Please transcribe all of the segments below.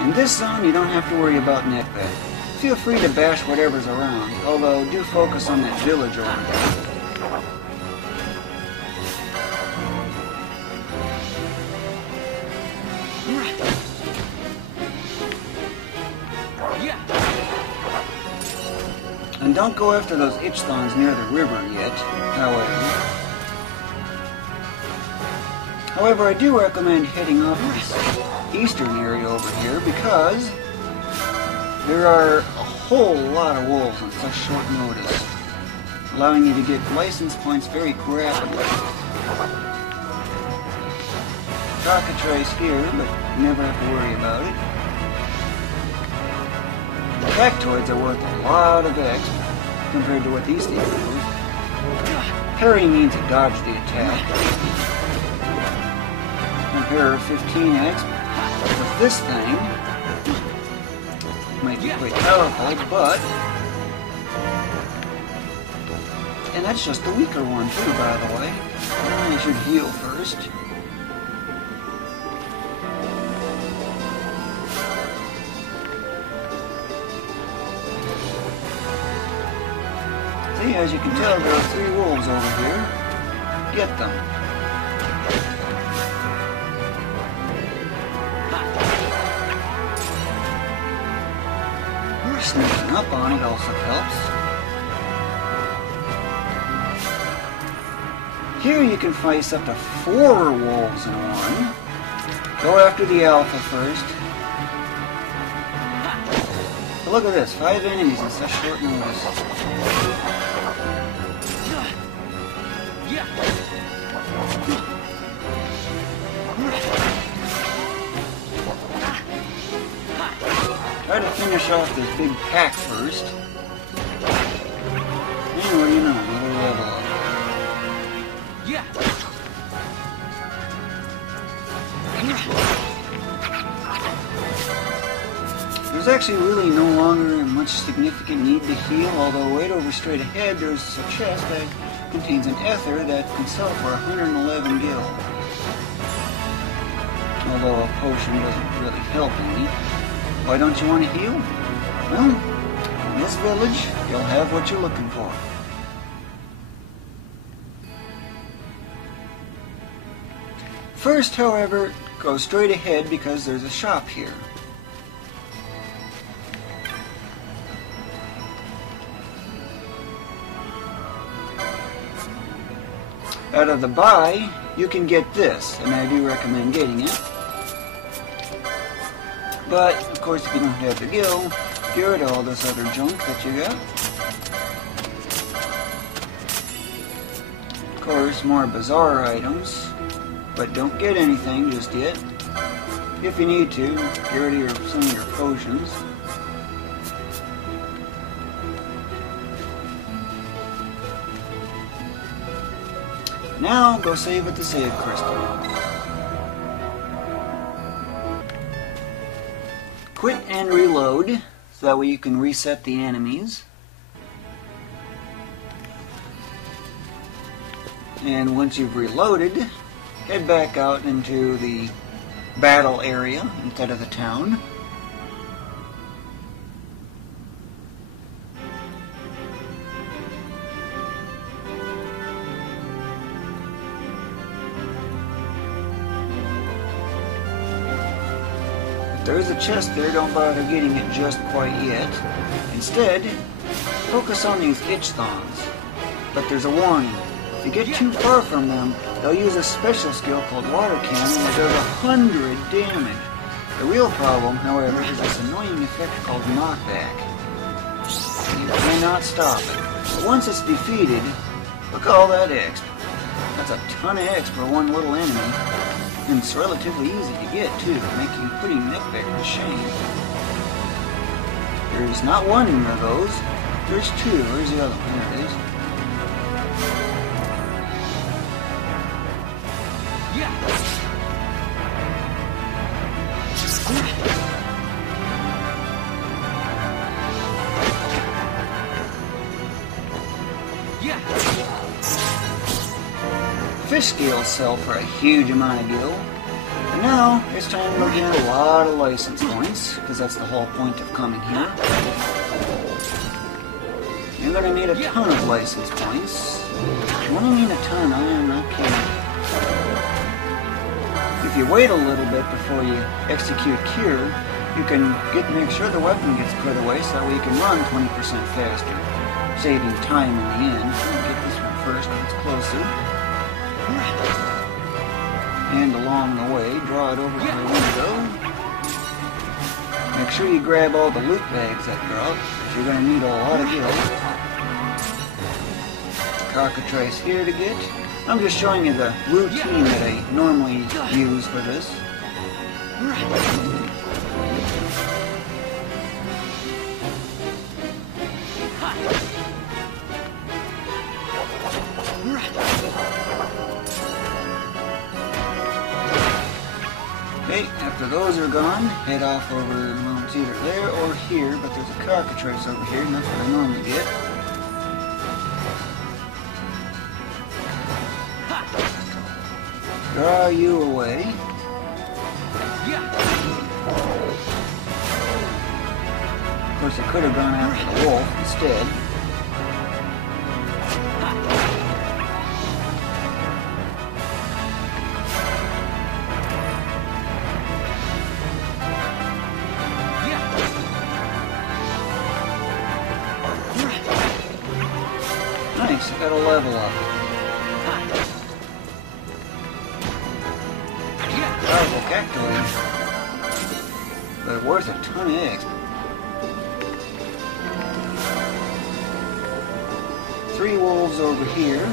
In this zone, you don't have to worry about neckback. Feel free to bash whatever's around, although do focus on that village over there. And don't go after those ichthons near the river yet, However, I do recommend heading off this eastern area over here because there are a whole lot of wolves on such short notice, allowing you to get license points very rapidly. Cockatrice here, but you never have to worry about it. Factoids are worth a lot of X compared to what these things do. Parry means you dodge the attack. Compare 15x with this thing. Might be quite powerful, but... And that's just the weaker one too, by the way. You should heal first. See, as you can tell, there are 3 wolves over here. Get them. Sneaking up on it also helps. Here you can face up to 4 wolves in one. Go after the alpha first. But look at this, 5 enemies in such short notice. Try to finish off this big pack first. And what do you know, another level up. There's actually really no longer much significant need to heal, although right over straight ahead there's a chest that contains an ether that can sell for 111 gil. Although a potion doesn't really help any. Why don't you want to heal? Well, in this village, you'll have what you're looking for. First, however, go straight ahead because there's a shop here. Out of the buy, you can get this, and I do recommend getting it. But, of course, if you don't have the gil, get rid of all this other junk that you got. Of course, more bizarre items, but don't get anything just yet. If you need to, get rid of some of your potions. Now, go save at the save crystal. Quit and reload, so that way you can reset the enemies. And once you've reloaded, head back out into the battle area instead of the town. There is a chest there, don't bother getting it just quite yet. Instead, focus on these ichthons. But there's a warning. If you get too far from them, they'll use a special skill called water cannon that does 100 damage. The real problem, however, is this annoying effect called knockback. You cannot stop it. But once it's defeated, look at all that exp. That's a ton of exp for one little enemy. And it's relatively easy to get, too, making putting neckback to shame. There's not one of those. There's 2. Where's the other one? There it is. Fish scales sell for a huge amount of gil. And now, it's time to get a lot of license points, because that's the whole point of coming here. You're going to need a ton of license points. When I mean a ton, I am not kidding. If you wait a little bit before you execute cure, you can make sure the weapon gets put away so that way you can run 20% faster, saving time in the end. I'll get this one first when it's closer. And along the way, draw it over to the window. Make sure you grab all the loot bags that drop, because you're going to need a lot of gil. Cockatrice here to get. I'm just showing you the routine that I normally use for this. Okay, after those are gone, head off over, well, it's either there or here, but there's a cockatrice over here, and that's what I normally get. Draw you away. Of course, I could have gone after the wolf instead. Nice, I got a level up. Powerful cactoid, but worth a ton of eggs. 3 wolves over here.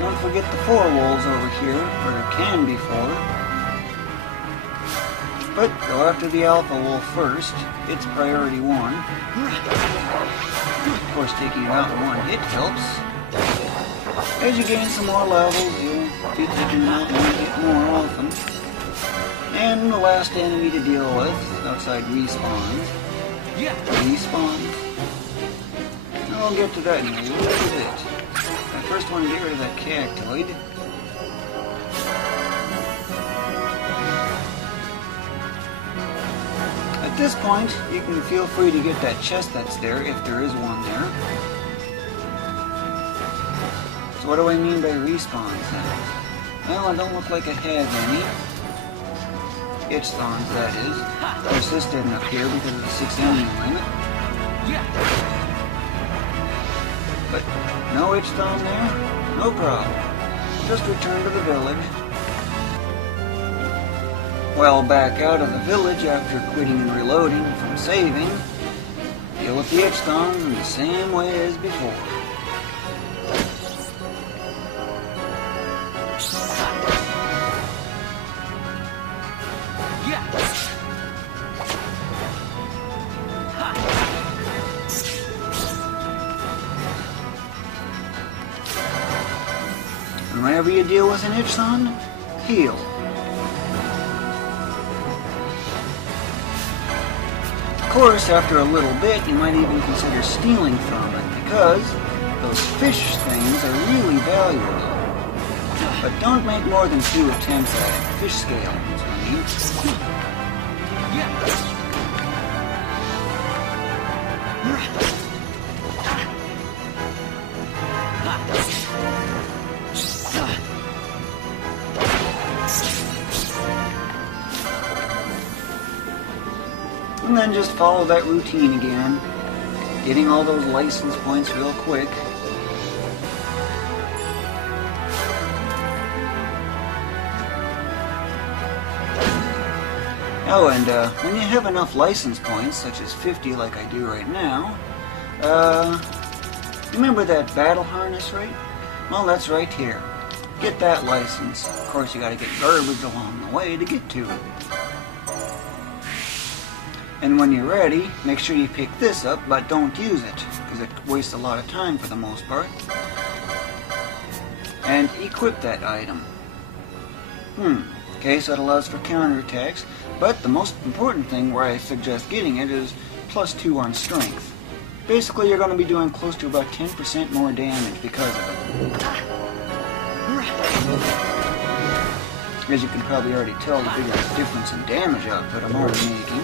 Don't forget the 4 wolves over here, or there can be 4. But go after the alpha wolf first. It's priority 1. Of course, taking it out in one hit helps. As you gain some more levels, you'll be taking it out in one hit more often. And the last enemy to deal with, outside respawns. Respawns. I'll get to that in a little bit. I first want to get rid of that cactoid. At this point, you can feel free to get that chest that's there, if there is one there. So what do I mean by respawns then? Well, I don't look like I have any. Ichthons, that is. Of course, this didn't appear because of the 6 enemy limit. But no ichthon there? No problem. Just return to the village. Well, back out of the village after quitting and reloading from saving, deal with the ichthons in the same way as before. And whenever you deal with an ichthon, heal. Of course, after a little bit, you might even consider stealing from it, because those fish things are really valuable. But don't make more than 2 attempts at it. Fish scale, that's what I mean. And then just follow that routine again, getting all those license points real quick. Oh, and when you have enough license points, such as 50 like I do right now, remember that battle harness, right? Well, that's right here. Get that license. Of course, you gotta get garbage along the way to get to it. And when you're ready, make sure you pick this up, but don't use it, because it wastes a lot of time for the most part. And equip that item. Okay, so it allows for counterattacks, but the most important thing where I suggest getting it is +2 on strength. Basically, you're going to be doing close to about 10% more damage because of it. As you can probably already tell, the bigger difference in damage output I'm already making.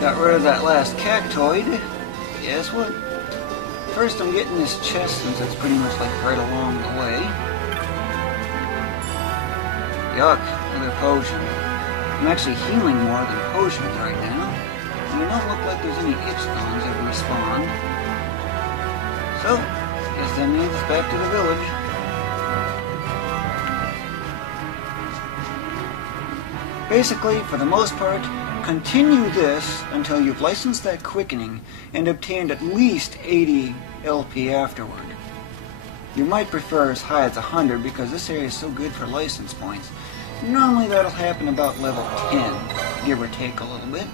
Got rid of that last cactoid. Guess what? First I'm getting this chest since it's pretty much like right along the way. Yuck, another potion. I'm actually healing more than potions right now. And it don't look like there's any ichthons that respawn. So, guess that means it's back to the village. Basically, for the most part, continue this until you've licensed that quickening and obtained at least 80 LP afterward. You might prefer as high as 100 because this area is so good for license points. Normally that'll happen about level 10, give or take a little bit.